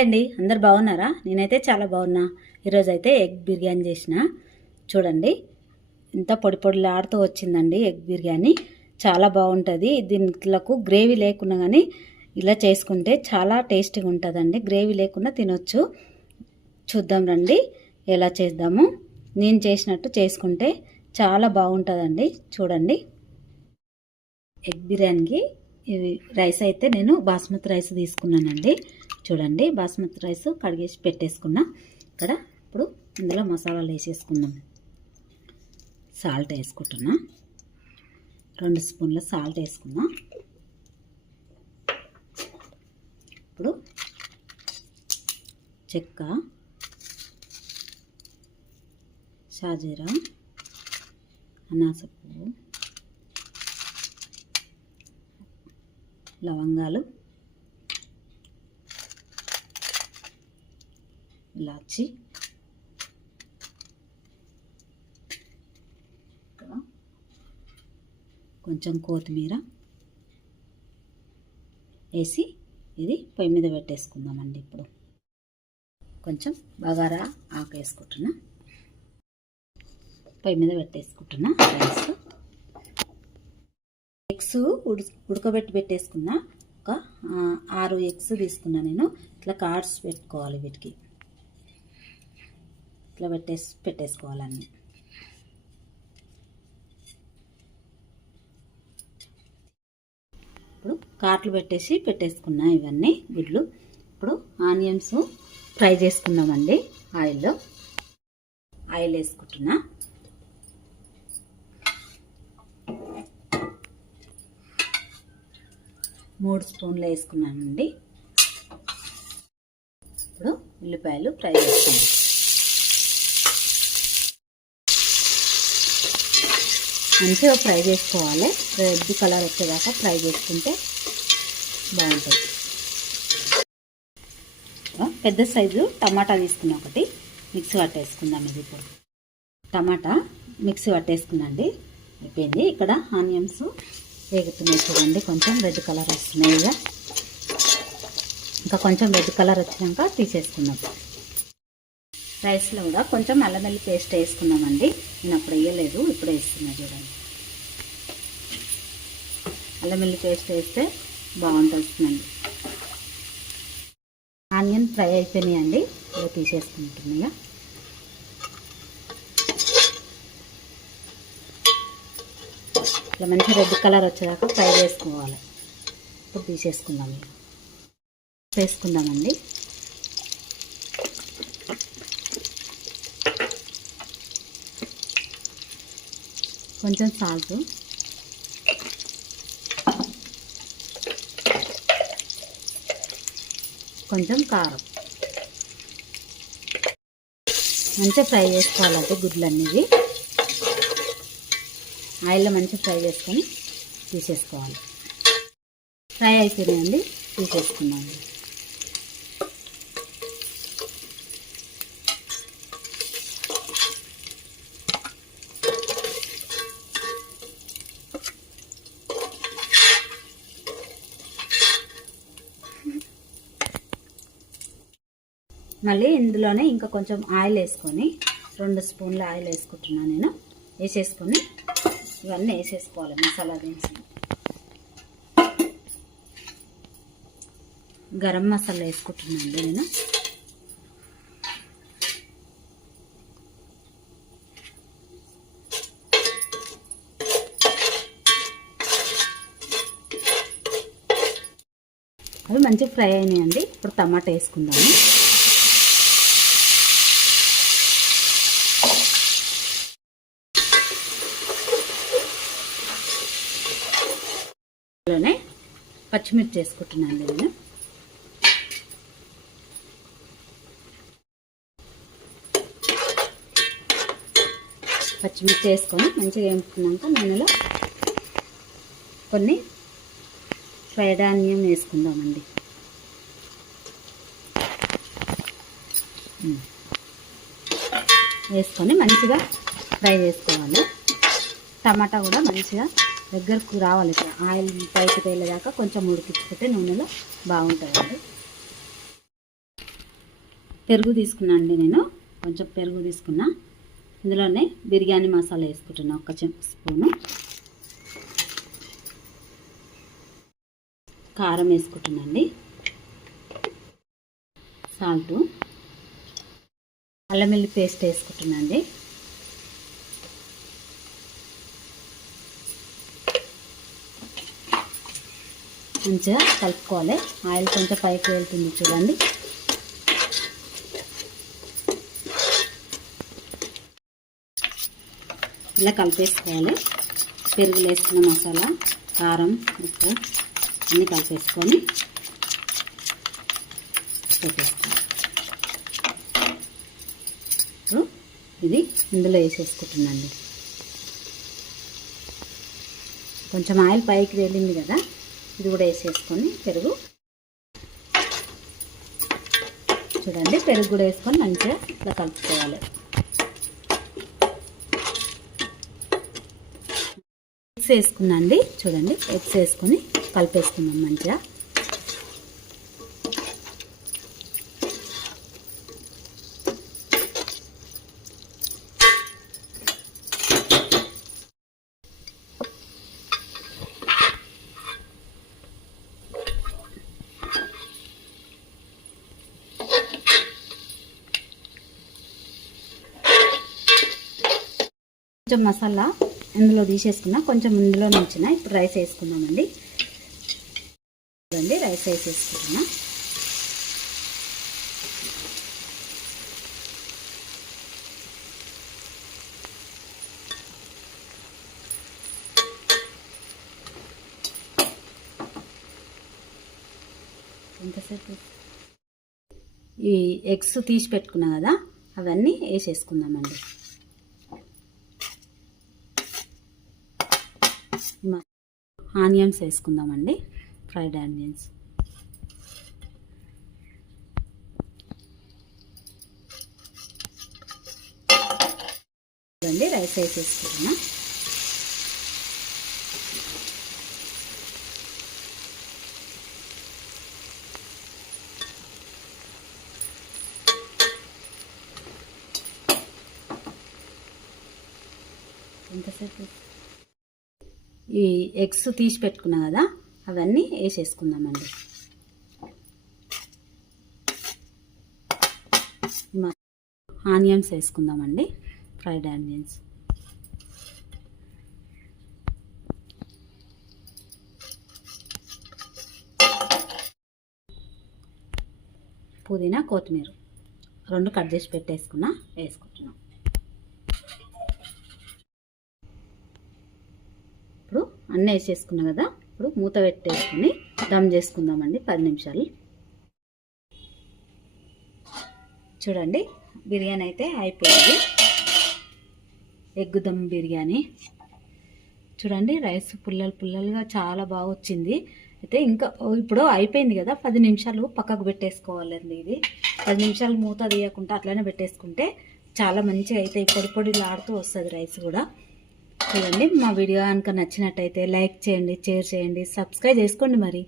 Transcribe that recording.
అండి అందరు బాగున్నారా? నేనైతే చాలా బాగున్నా. ఈరోజు అయితే ఎగ్ బిర్యానీ చేసిన. చూడండి ఇంత పొడి పొడిలాడుతూ వచ్చిందండి ఎగ్ బిర్యానీ. చాలా బాగుంటుంది. దీంట్లకు గ్రేవీ లేకున్నా కానీ ఇలా చేసుకుంటే చాలా టేస్టీగా ఉంటుందండి. గ్రేవీ లేకుండా తినొచ్చు. చూద్దాం రండి ఎలా చేద్దాము. నేను చేసినట్టు చేసుకుంటే చాలా బాగుంటుందండి. చూడండి. ఎగ్ బిర్యానీకి ఇవి రైస్ అయితే నేను బాస్మతి రైస్ తీసుకున్నానండి. చూడండి బాస్మతి రైస్ కడిగేసి పెట్టేసుకున్నా. ఇక్కడ ఇప్పుడు ఇందులో మసాలాలు వేసేసుకుందాం. సాల్ట్ వేసుకుంటున్నా. రెండు స్పూన్ల సాల్ట్ వేసుకున్నా. ఇప్పుడు చెక్క షాజీరా అనాస పువ్వు లవంగాలు ఇలాచి. ఇక్కడ కొంచెం కొత్తిమీర వేసి ఇది పొయ్యి మీద పెట్టేసుకుందామండి ఇప్పుడు. కొంచెం బగారా ఆకు వేసుకుంటున్నా. పొయ్యి మీద పెట్టేసుకుంటున్నా రైస్. ఎగ్స్ ఉడు ఉడకబెట్టి పెట్టేసుకున్నా ఒక ఆరు ఎగ్స్ తీసుకున్నా నేను. ఇట్లా కార్డ్స్ పెట్టుకోవాలి వీటికి. ఇట్లా పెట్టేసి పెట్టేసుకోవాలన్నీ. ఇప్పుడు కార్ట్లు పెట్టేసి పెట్టేసుకున్నా ఇవన్నీ గుడ్లు. ఇప్పుడు ఆనియన్స్ ఫ్రై చేసుకున్నామండి ఆయిల్లో. ఆయిల్ వేసుకుంటున్నా. మూడు స్పూన్లు వేసుకున్నానండి ఇప్పుడు ఉల్లిపాయలు ఫ్రై చేసుకున్నాం మంచిగా ఫ్రై చేసుకోవాలి. రెడ్ కలర్ వచ్చేదాకా ఫ్రై చేసుకుంటే బాగుంటుంది. పెద్ద సైజు టమాటా తీసుకున్న ఒకటి. మిక్సీ పట్టేసుకుందాం ఇది ఇప్పుడు. టమాటా మిక్సీ పట్టేసుకున్నాండి. అయిపోయింది. ఇక్కడ ఆనియన్స్ వేగుతున్నాయి చూడండి. కొంచెం రెడ్ కలర్ వస్తున్నాయి ఇక ఇంకా కొంచెం రెడ్ కలర్ వచ్చినాక తీసేసుకుందాం. రైస్లో కూడా కొంచెం అల్లమెల్లి పేస్ట్ వేసుకున్నామండి. నేను అప్పుడు వేయలేదు ఇప్పుడు వేస్తున్నా చూడండి. అల్లం పేస్ట్ వేస్తే బాగుంటుందండి ఆనియన్ ఫ్రై అయిపోయినాయండి ఇలా తీసేసుకుంటున్నాయి ఇట్లా మంచి రెడ్ కలర్ వచ్చేదాకా ఫ్రై చేసుకోవాలి. ఇప్పుడు తీసేసుకుందాం. వేసుకుందామండి. కొంచెం సాల్ట్. కొంచెం కారం. మంచిగా ఫ్రై చేసుకోవాలంటే గుడ్లు అనేవి ఆయిల్లో మంచిగా ఫ్రై చేసుకొని తీసేసుకోవాలి. ఫ్రై అయిపోయినాయండి తీసేసుకున్నాము మళ్ళీ ఇందులోనే ఇంకా కొంచెం ఆయిల్ వేసుకొని రెండు స్పూన్ల ఆయిల్ వేసుకుంటున్నాను నేను. వేసేసుకొని ఇవన్నీ వేసేసుకోవాలి మసాలా దినుసులు. గరం మసాలా వేసుకుంటున్నాను నేను. అవి మంచిగా ఫ్రై అయినాయండి. ఇప్పుడు టమాటా వేసుకుందాము. ఇందులోనే పచ్చిమిర్చి వేసుకుంటున్నాను నేను. పచ్చిమిర్చి వేసుకొని మంచిగా వేపుకున్నాక నూనెలో కొన్ని ఫ్రైడ్ ఆనియన్ వేసుకుందామండి. వేసుకొని మంచిగా ఫ్రై చేసుకోవాలి. టమాటా కూడా మంచిగా దగ్గరకు రావాలి ఇట్లా ఆయిల్ పైకి తేలేదాకా కొంచెం ఉడికించుకుంటే నూనెలో బాగుంటుందండి. పెరుగు తీసుకున్నా అండి నేను. కొంచెం పెరుగు తీసుకున్నా. ఇందులోనే బిర్యానీ మసాలా వేసుకుంటున్నా ఒక చెంచా స్పూను. కారం వేసుకుంటున్నాండి సాల్టు. అల్లం వెల్లి పేస్ట్ వేసుకుంటున్నాండి మంచిగా కలుపుకోవాలి. ఆయిల్ కొంచెం పైకి వెళ్తుంది చూడండి. ఇలా కలిపేసుకోవాలి. పెరుగులు వేసుకున్న మసాలా కారం ఉప్పు అన్నీ కలిపేసుకొని పెట్టేసుకోవాలి. ఇప్పుడు ఇది ఇందులో వేసేసుకుంటున్నాండి కొంచెం ఆయిల్ పైకి వెళ్ళింది కదా. ఇది కూడా వేసేసుకొని పెరుగు. చూడండి పెరుగు కూడా వేసుకొని మంచిగా ఇట్లా కలుపుకోవాలి. ఎగ్స్ వేసుకున్నాండి. చూడండి ఎగ్స్ వేసుకొని కలిపేసుకున్నాం మంచిగా. కొంచెం మసాలా ఇందులో తీసేసుకున్నా కొంచెం ఇందులో నుంచిన ఇప్పుడు రైస్ వేసుకుందామండి. చూడండి రైస్ వేసేసుకున్నా. ఎంతసేపు? ఈ ఎగ్స్ తీసి పెట్టుకున్నా కదా అవన్నీ వేసేసుకుందామండి. ఆనియన్స్ వేసుకుందామండి ఫ్రైడ్ ఆనియన్స్. అండి రైస్ వేసేసుకున్నా. ఎంతసేపు ఈ ఎగ్స్ తీసి పెట్టుకున్నా కదా అవన్నీ వేసేసుకుందామండి. ఆనియన్స్ వేసుకుందామండి ఫ్రైడ్ ఆనియన్స్. పుదీనా కొత్తిమీర రెండు కట్ చేసి పెట్టేసుకున్నా వేసుకుంటున్నాం ఇప్పుడు అన్నీ వేసేసుకున్నా కదా ఇప్పుడు మూత పెట్టేసుకుని దమ్ చేసుకుందామండి పది నిమిషాలు. చూడండి బిర్యానీ అయితే అయిపోయింది. ఎగ్ దమ్ బిర్యానీ. చూడండి రైస్ పుల్లలు పుల్లలుగా చాలా బాగా వచ్చింది. అయితే ఇంకా ఇప్పుడు అయిపోయింది కదా పది నిమిషాలు పక్కకు పెట్టేసుకోవాలండి ఇది. పది నిమిషాలు మూత తీయకుండా అట్లనే పెట్టేసుకుంటే చాలా మంచిగా అయితే పొడి పొడిలాడుతూ వస్తుంది రైస్ కూడా. చూడండి మా వీడియో కనుక నచ్చినట్టయితే లైక్ చేయండి షేర్ చేయండి సబ్స్క్రైబ్ చేసుకోండి మరి.